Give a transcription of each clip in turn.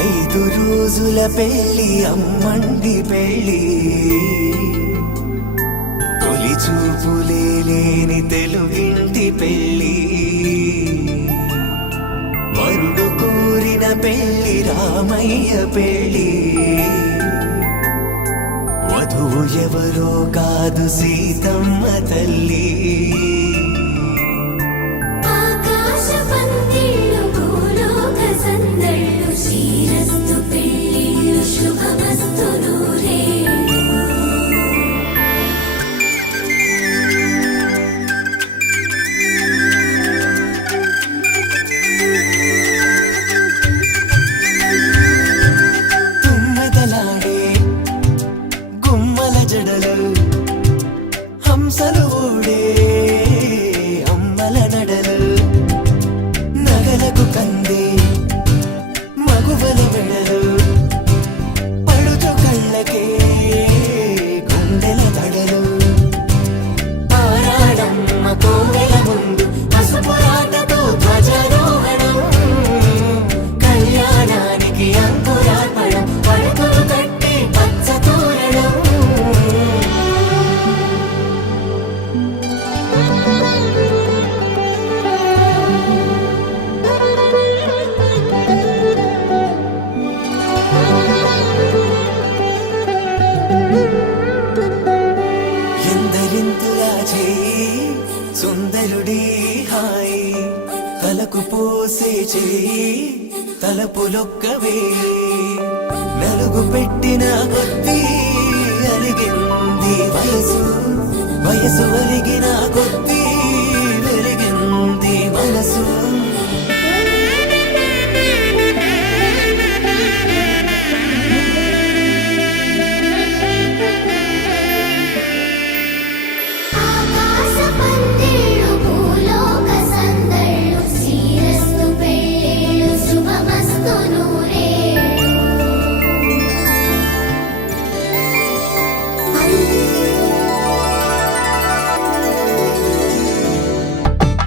ఐదు రోజుల పెళ్లి అమ్మండి పెళ్లి తొలి చూపులే లేని తెలుగింటి పెళ్లి వరుడు కోరిన పెళ్లి రామయ్య పెళ్లి వధువు ఎవరో కాదు సీతమ్మ తల్లి హంసలు ఊడే అమ్మల నడలు నగలకు కంది మగువల వెడలు పడుచు కళ్ళకే గుండెల తడలు ఆరాడమ్మ కోవెల ముందు పసుపురాటతో ధ్వజారోహణం కళ్యాణానికి అంకురార్పణం పడకలు కట్టి పచ్చ తోరణం ఎందరింతులా చేయి సుందరుడి హాయి తలకు పోసే చేయి తలపులొక్కవే నలుగు పెట్టిన కొద్దీ అలిగింది వయసు వయసు ఒరిగిన కొద్దీ వెలిగింది మనసు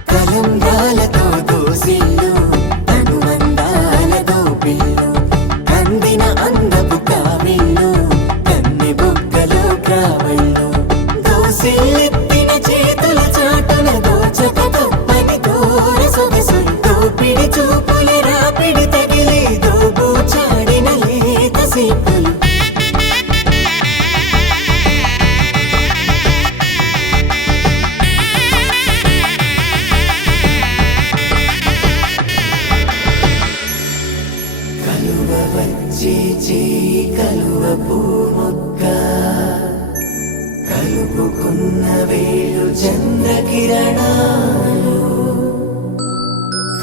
తలంబ్రాలతో దోసిల్లు అనుమందాలతో పిల్లు కందిన అందపు కావిళ్ళు కన్నె బొక్కలో కావళ్ళు దోసిల్లెత్తిన చేతుల చాటున దోచక తప్పని దూర సొగసులు దోపిడి చూపుల రాపిడి తగిలి దోబూచాడిన లేత సీపులు వచ్చే చేయి కలువ పూముక్క కలుపుకున్న వేలు చంద్రకిరణాలు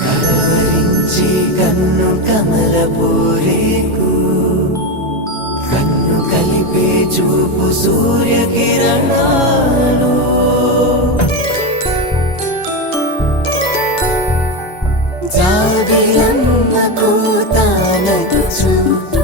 కలవరించి కన్ను కమల పూరేకు కన్ను కలిపే చూపు సూర్యకిరణాలు జాబిలమ్మ కోతానదు చూపు